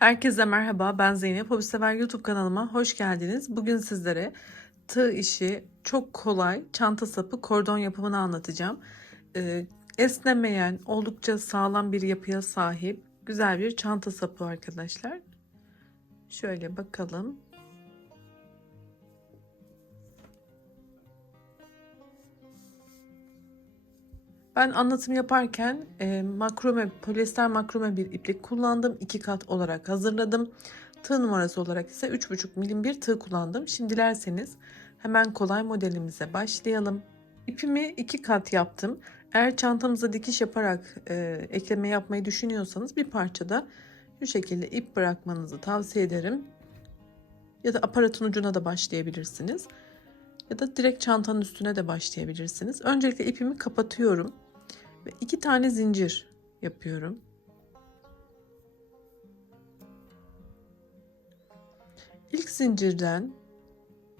Herkese merhaba, ben Zeynep. Hobisever YouTube kanalıma hoş geldiniz. Bugün sizlere tığ işi çok kolay çanta sapı kordon yapımını anlatacağım. Ee, Esnemeyen, oldukça sağlam bir yapıya sahip güzel bir çanta sapı arkadaşlar. Şöyle bakalım. Ben anlatım yaparken polyester makrome bir iplik kullandım. 2 kat olarak hazırladım. Tığ numarası olarak ise 3,5 milim bir tığ kullandım. Şimdi dilerseniz hemen kolay modelimize başlayalım. İpimi 2 kat yaptım. Eğer çantamıza dikiş yaparak ekleme yapmayı düşünüyorsanız bir parçada şu şekilde ip bırakmanızı tavsiye ederim. Ya da aparatın ucuna da başlayabilirsiniz. Ya da direkt çantanın üstüne de başlayabilirsiniz. Öncelikle ipimi kapatıyorum. Ve 2 tane zincir yapıyorum. İlk zincirden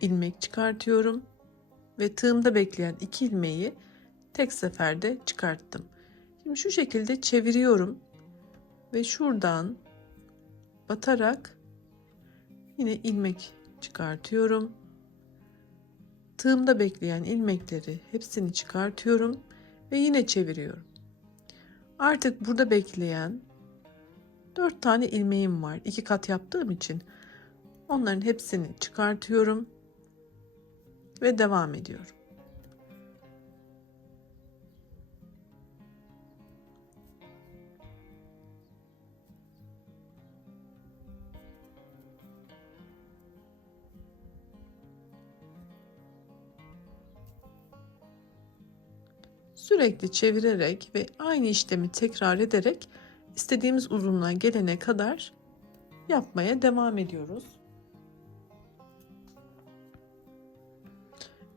ilmek çıkartıyorum ve tığımda bekleyen 2 ilmeği tek seferde çıkarttım. Şimdi şu şekilde çeviriyorum ve şuradan batarak yine ilmek çıkartıyorum. Tığımda bekleyen ilmekleri hepsini çıkartıyorum ve yine çeviriyorum. Artık burada bekleyen 4 tane ilmeğim var. 2 kat yaptığım için onların hepsini çıkartıyorum ve devam ediyorum. Sürekli çevirerek ve aynı işlemi tekrar ederek istediğimiz uzunluğa gelene kadar yapmaya devam ediyoruz.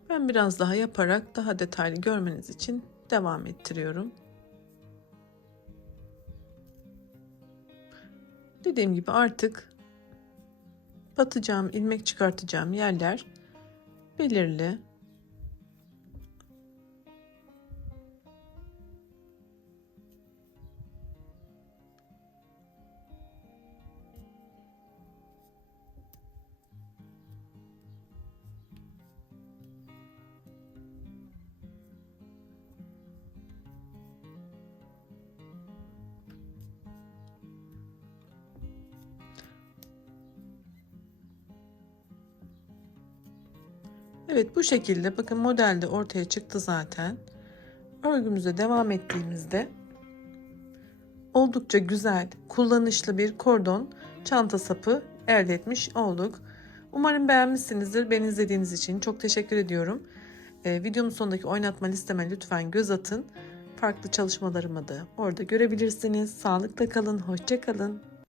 Ben biraz daha yaparak daha detaylı görmeniz için devam ettiriyorum. Dediğim gibi artık batacağım, ilmek çıkartacağım yerler belirli. Evet, bu şekilde bakın modelde ortaya çıktı zaten. Örgümüze devam ettiğimizde oldukça güzel, kullanışlı bir kordon çanta sapı elde etmiş olduk. Umarım beğenmişsinizdir. Beni izlediğiniz için çok teşekkür ediyorum. Videomun sonundaki oynatma listeme lütfen göz atın. Farklı çalışmalarımı da orada görebilirsiniz. Sağlıkla kalın, hoşça kalın.